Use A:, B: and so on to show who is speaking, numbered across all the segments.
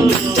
A: Hey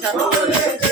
A: 咱们。